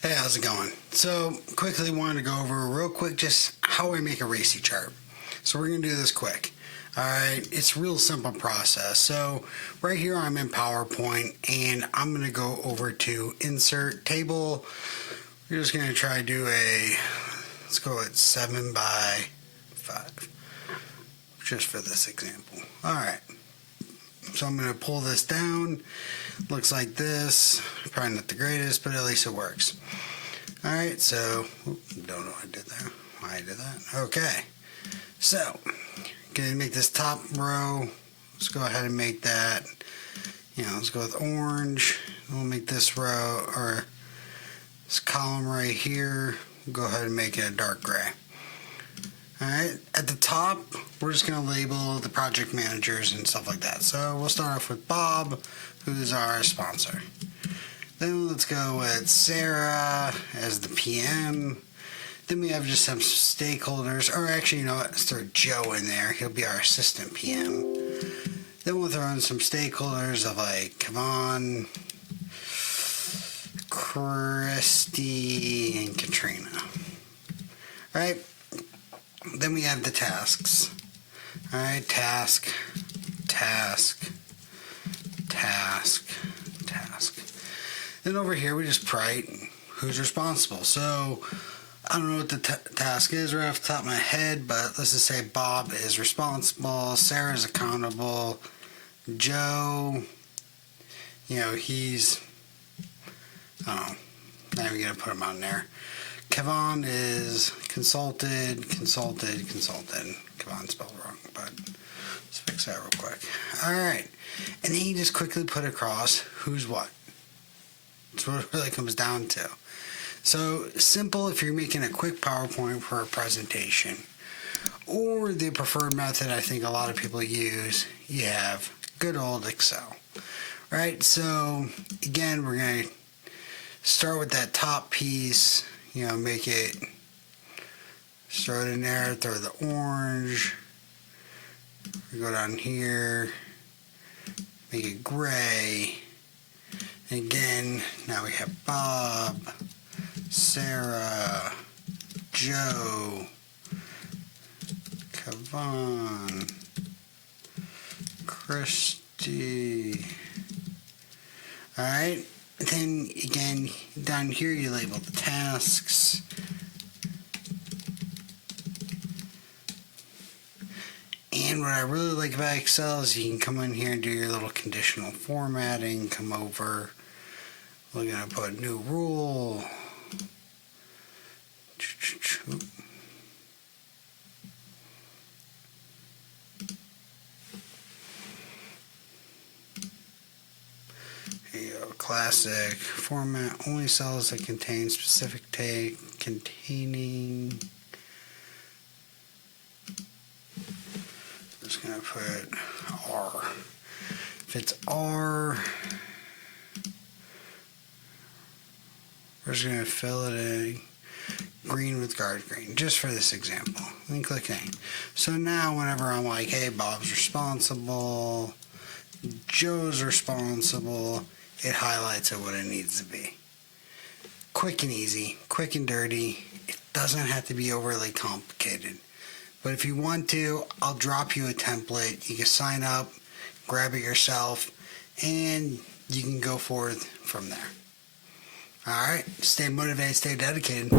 Hey, how's it going? So, quickly wanted to go over real quick just how I make a RACI chart. So we're going to do this quick. Alright, it's a real simple process. So, right here I'm in PowerPoint and I'm going to go over to Insert Table. We're just going to try to do let's go at 7 by 5, just for this example. Alright, so I'm going to pull this down. Looks like this. Probably not the greatest, but at least it works. Alright, so, don't know what I did there. Why I did that. Okay, so, gonna make this top row. Let's go ahead and make that, let's go with orange. We'll make this row, or this column right here, go ahead and make it a dark gray. Alright, at the top, we're just going to label the project managers and stuff like that. So we'll start off with Bob, who's our sponsor. Then let's go with Sarah as the PM. Then we have just some stakeholders, or actually, let's throw Joe in there. He'll be our assistant PM. Then we'll throw in some stakeholders of like Kevon, Christy, and Katrina. Alright. Then we have the tasks. Alright, task. Then over here we just write who's responsible. So, I don't know what the task is right off the top of my head, but let's just say Bob is responsible, Sarah's accountable, Joe, he's, I don't know, not even going to put him on there. Kevon is consulted. Kevon spelled wrong, but let's fix that real quick. Alright, and then you just quickly put across who's what. That's what it really comes down to. So, simple if you're making a quick PowerPoint for a presentation. Or the preferred method I think a lot of people use, you have good old Excel. Right, so again, we're going to start with that top piece. Make it, start in there, throw the orange, we go down here, make it gray, and again, now we have Bob, Sarah, Joe, Kevon, Christy. Alright, then again, down here you label the tasks. And what I really like about Excel is you can come in here and do your little conditional formatting, come over, we're going to put new rule. Classic format, only cells that contain specific tag containing. I'm just going to put R. If it's R, we're just going to fill it in green with guard green, just for this example. Then click name. So now whenever I'm like, hey, Bob's responsible, Joe's responsible, it highlights it what it needs to be. Quick and easy, quick and dirty. It doesn't have to be overly complicated. But if you want to, I'll drop you a template. You can sign up, grab it yourself, and you can go forward from there. Alright, stay motivated, stay dedicated.